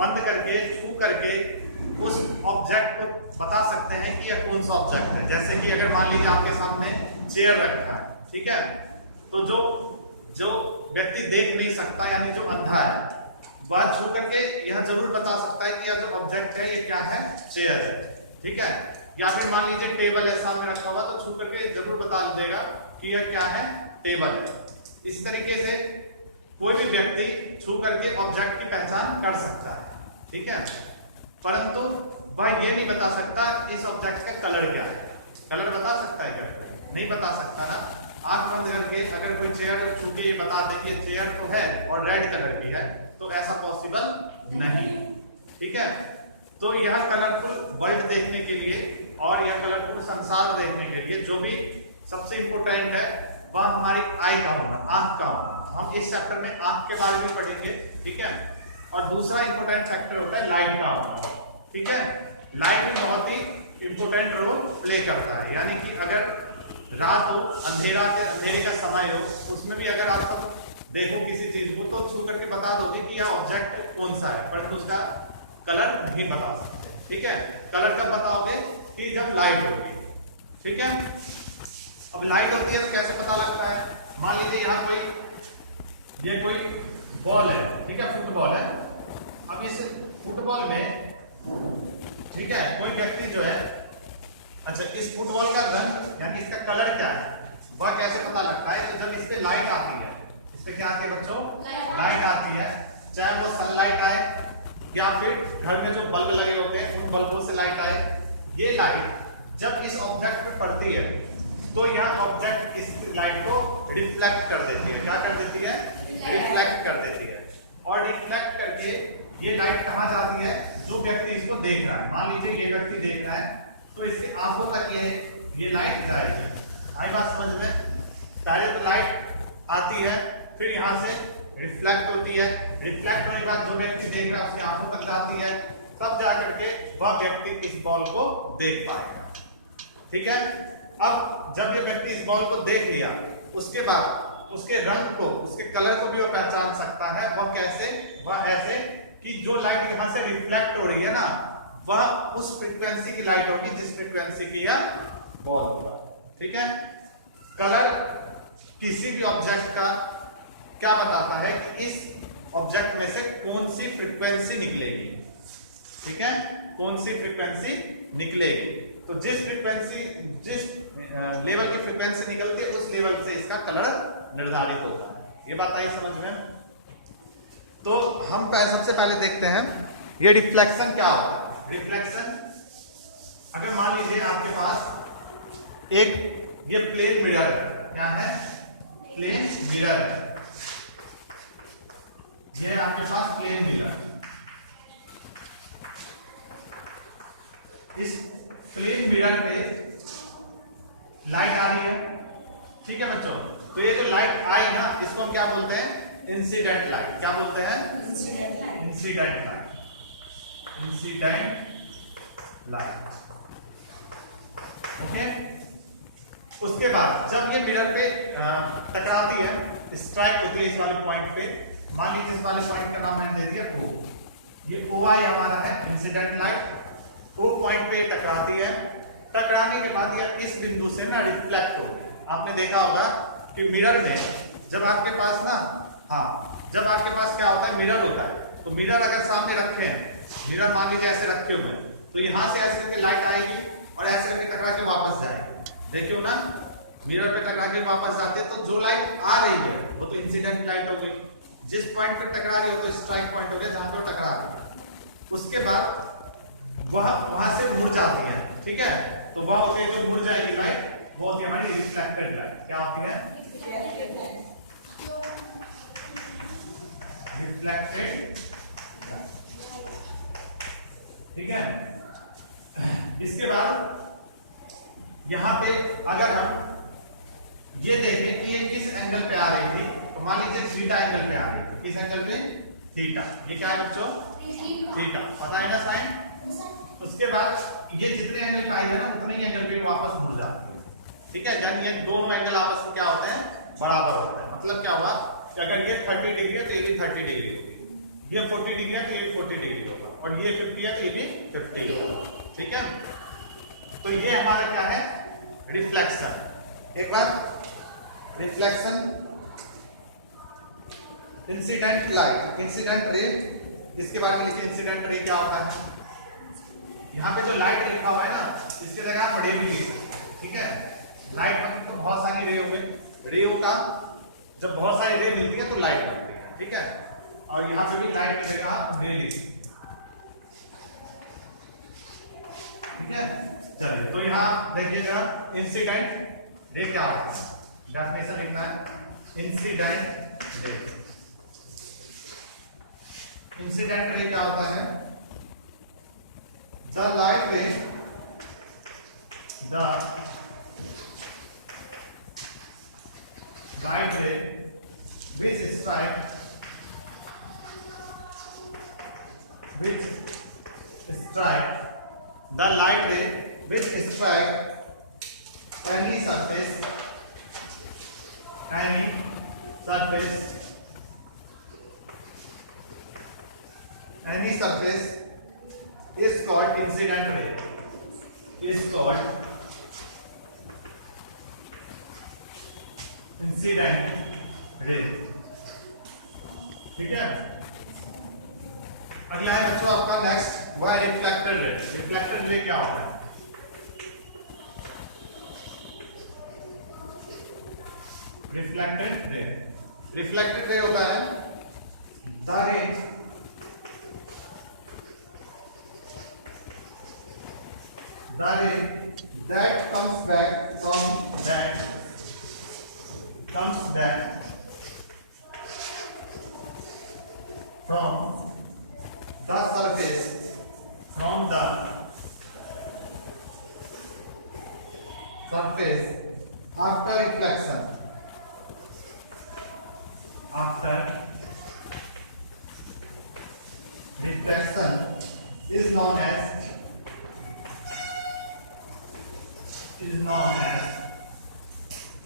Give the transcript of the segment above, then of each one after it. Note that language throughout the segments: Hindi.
बंद करके छू करके उस ऑब्जेक्ट को बता सकते हैं कि यह कौन सा ऑब्जेक्ट है। जैसे कि अगर मान लीजिए आपके सामने चेयर रखा है, ठीक है, तो जो व्यक्ति देख नहीं सकता यानी जो अंधा है वह छू करके यह जरूर बता सकता है कि यह जो ऑब्जेक्ट है ये क्या है, चेयर है, ठीक है। या फिर मान लीजिए टेबल है सामने रखा हुआ, तो छू करके जरूर बता देगा कि यह क्या है, टेबल है। इस तरीके से कोई भी व्यक्ति छू करके ऑब्जेक्ट की पहचान कर सकता है, ठीक है, परंतु वह ये नहीं बता सकता इस ऑब्जेक्ट का कलर क्या है। कलर बता सकता है क्या? नहीं बता सकता ना। आंख बंद करके अगर कोई चेयर छू के ये बता दे कि चेयर तो है और रेड कलर की है, तो ऐसा पॉसिबल नहीं, ठीक है। तो यह कलरफुल वर्ल्ड देखने के लिए और यह कलरफुल संसार देखने के लिए जो भी सबसे इंपॉर्टेंट है वह हमारी आई का होना, आंख का होना। हम इस चैप्टर में आंख के बारे में पढ़ेंगे, ठीक है। और दूसरा इंपॉर्टेंट फैक्टर होता है लाइट का होना, ठीक है। लाइट बहुत ही इंपॉर्टेंट रोल प्ले करता है, यानी कि अगर रात हो, अंधेरे का समय हो, उसमें भी अगर आप सब देखो किसी चीज को तो छू करके बता दोगे कि यह ऑब्जेक्ट कौन सा है, परंतु उसका कलर नहीं बता सकते, ठीक है। कलर कब बताओगे? कि जब लाइट होगी, ठीक है। अब लाइट होती है तो कैसे पता लगता है? मान लीजिए यहाँ ये कोई बॉल है, ठीक है, फुटबॉल है। अब इस फुटबॉल में, ठीक है, कोई व्यक्ति जो है, अच्छा, इस फुटबॉल का रंग यानी इसका कलर क्या है वह कैसे पता लगता है? तो जब इस पे लाइट आती है, इस पे क्या आती है बच्चों? लाइट आती है, चाहे वो सनलाइट आए या फिर घर में जो बल्ब लगे होते हैं उन बल्बों से लाइट आए, ये लाइट जब इस ऑब्जेक्ट पे पड़ती है तो यह ऑब्जेक्ट इस लाइट को रिफ्लेक्ट कर देती है। क्या कर देती है? रिफ्लेक्ट कर देती है। और रिफ्लेक्ट करके ये लाइट कहाँ जाती है? जो व्यक्ति इसको देख रहा है, मान लीजिए ये व्यक्ति देख रहा है, तो इसकी आंखों तक ये लाइट जाएगी। आई बात समझ में? पहले तो लाइट आती है, फिर यहाँ से रिफ्लेक्ट होती है, रिफ्लेक्ट होने के बाद जो व्यक्ति देख रहा है उसकी आंखों तक जाती है, तब जाकर के वह व्यक्ति इस बॉल को देख पाएगा, ठीक है। अब जब ये व्यक्ति इस बॉल को देख लिया, उसके बाद उसके रंग को, उसके कलर को भी वो पहचान सकता है। वह कैसे? वह ऐसे कि जो लाइट यहाँ से रिफ्लेक्ट हो रही है ना, वह उस फ्रीक्वेंसी की लाइट होगी जिस फ्रीक्वेंसी की यह बॉल होगा, ठीक है। कलर किसी भी ऑब्जेक्ट का क्या बताता है कि इस ऑब्जेक्ट में से कौन सी फ्रीक्वेंसी निकलेगी, ठीक है, कौन सी फ्रीक्वेंसी निकलेगी। तो जिस लेवल की फ्रीक्वेंसी निकलती है उस लेवल से इसका कलर निर्धारित होता है। ये बात आई समझ में? तो हम सबसे पहले देखते हैं ये रिफ्लेक्शन क्या होता है। रिफ्लेक्शन, अगर मान लीजिए आपके पास एक ये प्लेन मिरर, क्या है? प्लेन मिरर है, ये आपके पास प्लेन मिरर। इस प्लेन मिरर पे लाइट आ रही है, ठीक है बच्चों। तो ये जो लाइट आई ना, इसको हम क्या बोलते हैं? Incident light. क्या बोलते हैं? Incident light. Incident light, okay. उसके बाद जब ये मिरर पे टकराती है, स्ट्राइक होती है इस वाले पॉइंट पे, मान लीजिए इस वाले पॉइंट का नाम मैंने दे दिया O, ये OI हमारा है इंसिडेंट लाइट। O पॉइंट पे टकराती है, टकराने के बाद यह इस बिंदु से ना रिफ्लेक्ट हो। आपने देखा होगा कि मिरर में जब आपके पास ना, जब आपके पास क्या होता है? मिरर होता है। तो मिरर अगर सामने रखे हैं, मिरर मान लीजिए ऐसे रखे हुए हैं, तो यहाँ से ऐसे करके लाइट आएगी और ऐसे करके टकरा के वापस जाएगी। देखियो ना, मिरर पे टकरा के वापस जाते हैं, तो जो लाइट आ रही है वो तो इंसिडेंट लाइट हो गई। जिस पॉइंट पे टकरा रही हो तो स्ट्राइक पॉइंट हो गया जहां पर टकरा रही। उसके बाद वहां से मुड़ जाती है, ठीक है। तो वह होती है जो मुड़ जाएगी लाइट, वो होती है हमारी रिफ्लेक्टेड लाइट। क्या होती है? रिफ्लेक्टेड, ठीक है। इसके बाद यहाँ पे अगर हम ये देखें कि ये किस एंगल पे आ रही थी, तो मान लीजिए थीटा एंगल पे आ रही है। किस एंगल पे? थीटा। ये क्या है बच्चों? थीटा। पता है ना साइन? उसके बाद ये जितने एंगल पे आई है ना, उतने ही एंगल पे वापस मुड़ जाती है, ठीक है। यानी ये दोनों एंगल आपस में क्या होते हैं? बराबर होते हैं। मतलब क्या हुआ कि अगर ये 30 डिग्री है तो ये भी 30 डिग्री होगी, ये 40 डिग्री है तो ये 40 डिग्री होगा, और ये 50 है तो ये भी 50 होगा। ठीक है, तो ये हमारा क्या है, रिफ्लेक्शन। एक बार reflection, incident light, incident ray, इसके बारे में लिखिए। इंसिडेंट रे क्या होता है? यहाँ पे जो लाइट लिखा हुआ है ना, इसकी जगह आप रे भी लिख सकते। ठीक है, लाइट मतलब तो बहुत सारी रे हो गई, रेओ का जब बहुत सारी रे मिलती है तो लाइट बनती है। ठीक है, और यहाँ पे भी लाइट लिखेगा आप रे लिख। ठीक है, चलिए तो यहाँ देखिएगा इंसिडेंट रे क्या होता है, डेफिनेशन लिखना है। इंसिडेंट रे, इंसिडेंट रे क्या होता है? द लाइट रे, the light ray which strike the light ray which strike any surface is called incident ray, is called incident ray. ठीक है, अगला है बच्चों आपका नेक्स्ट, वह है रिफ्लेक्टेड रे। रिफ्लेक्टेड रे क्या होता है? रिफ्लेक्टेड रे, रिफ्लेक्टेड रे होता है द रे that comes back from that comes back from the surface, from the surface after reflection, after reflection is known as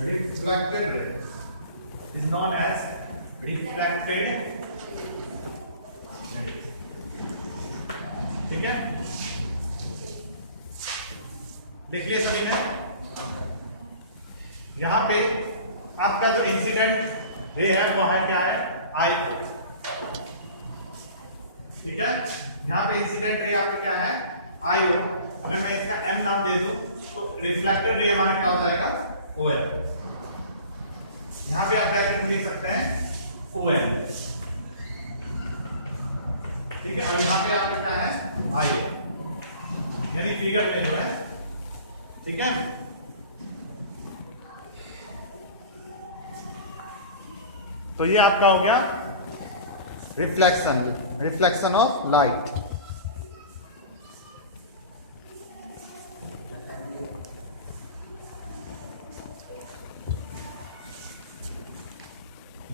reflected ray, is known as reflected। ठीक है, देखिए सभी ने, यहां पे आपका जो इंसिडेंट रे है वो है क्या है, आई। ठीक है, यहां पे इंसिडेंट रे आपका क्या है, आई हो। अगर मैं इसका एम नाम दे दूं तो रिफ्लेक्टेड रे हमारा क्या हो जाएगा, ओ एम। यहां पे आप डायरेक्ट देख सकते हैं ओ एम। ठीक है, और यहां पे आपका क्या है, आई, यानी फिगर में जो है। ठीक है, तो ये आपका हो गया रिफ्लेक्शन, रिफ्लेक्शन ऑफ लाइट।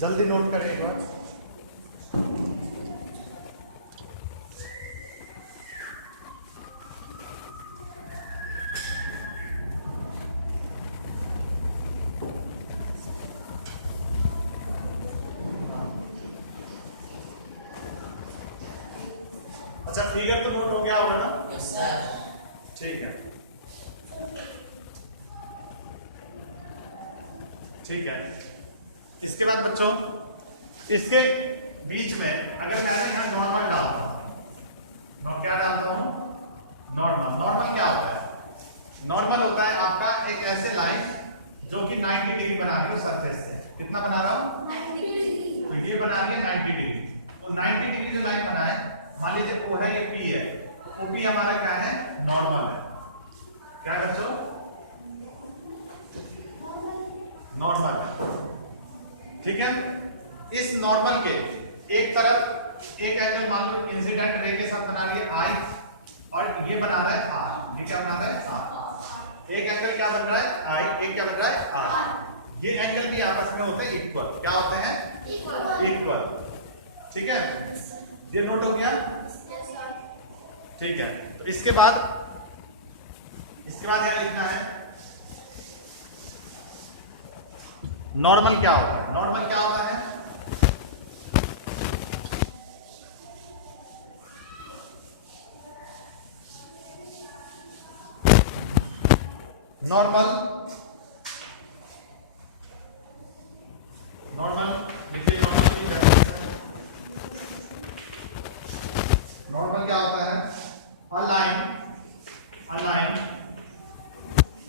जल्दी नोट करें एक बार। अच्छा, फिगर तो नोट हो गया होगा ना? Yes sir. ठीक है, ठीक है। इसके बाद बच्चों, इसके बीच में अगर मैं यहाँ नॉर्मल डालता हूं तो क्या डालता हूं, नॉर्मल। नॉर्मल क्या होता है? नॉर्मल होता है आपका एक ऐसे लाइन जो कि 90 डिग्री बना रही हो सरफेस से। कितना बना रहा हूं, 90 डिग्री। तो ये बना रही है 90 डिग्री। तो 90 डिग्री जो लाइन बना है, मान लीजिए ओ है, ये पी है, तो ओ पी हमारा क्या है, नॉर्मल है। क्या बच्चों, नॉर्मल। ठीक है, इस नॉर्मल के एक तरफ एक एंगल मान लो इंसिडेंट रे के साथ बना रही है आई, और ये बना रहा है आर। ठीक है, बना रहा है आर। एक एंगल क्या बन रहा है, आई, एक क्या बन रहा है, आर। ये एंगल भी आपस में होते हैं इक्वल। क्या होते हैं, इक्वल। ठीक है, ये नोट हो गया। ठीक है, तो इसके बाद यह लिखना है नॉर्मल क्या होता है। नॉर्मल क्या होता है, नॉर्मल नॉर्मल लिखिए। नॉर्मल क्या होता है? Align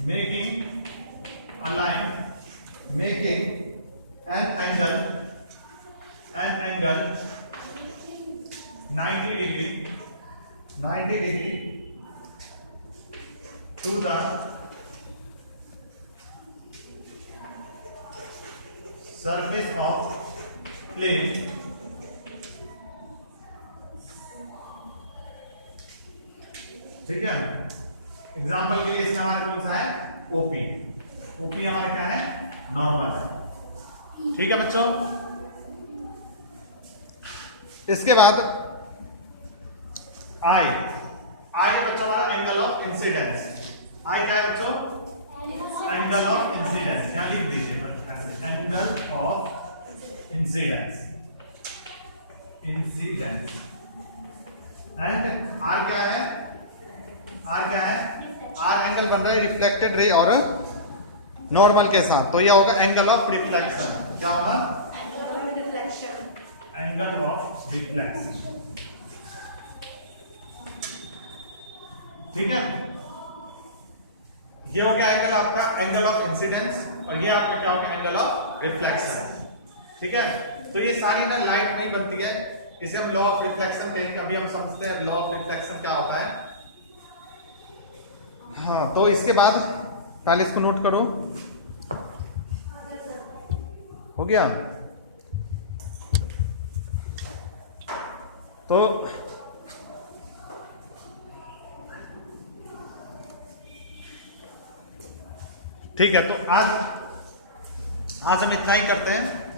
making an angle 90 degree to the surface of plane ठीक है। एग्जाम्पल के लिए इसमें हमारा कौन सा है? ओपी हमारा क्या है? नॉर्मल है। ठीक है बच्चों। इसके बाद आई बच्चों हमारा एंगल ऑफ इंसिडेंस। आई क्या है बच्चों? Angle of incidence. यहां लिख दीजिए angle of incidence and R क्या है? आर एंगल बन रहा है रिफ्लेक्टेड रे और नॉर्मल के साथ, तो यह होगा एंगल ऑफ रिफ्लेक्शन। क्या होगा? Angle of reflection. ठीक है। ये हो गया एंगल आपका एंगल ऑफ इंसिडेंस, और ये आपका क्या होगा? Angle of reflection. ठीक है। तो ये सारी ना लाइट नहीं बनती है, इसे हम लॉ ऑफ रिफ्लेक्शन कहेंगे। अभी हम समझते हैं लॉ ऑफ रिफ्लेक्शन क्या होता है। हाँ, तो इसके बाद पहले इसको नोट करो। हो गया? तो ठीक है, तो आज हम इतना ही करते हैं।